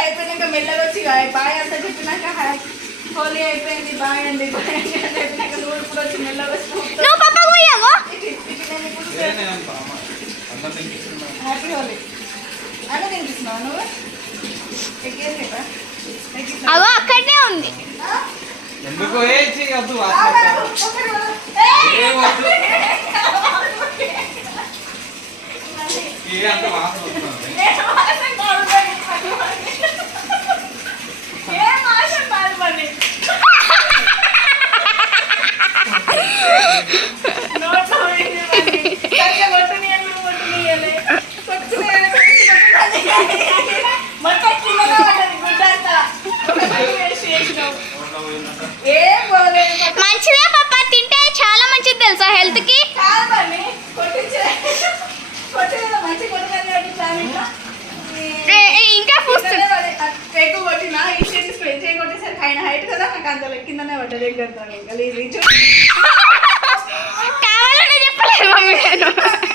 అయిపోయినాక మెల్లగా వచ్చి బాయ్ అంతా చెప్పినాక హోలీ అయిపోయింది బాయ్ అండి బాయ్ అండి అని చెప్పినాక నువ్వు ఇప్పుడు వచ్చి మెల్లగా వచ్చి హ్యాపీ హోలీ అన్న తినిపిస్తున్నావు నువ్వు అక్కడనే ఉంది ఎందుకు అంత వాసన మంచిదే పాప తింటే చాలా మంచిది తెలుసా హెల్త్ కి ఇంకా కావాలని చెప్పలేదు మమ్మీ నేను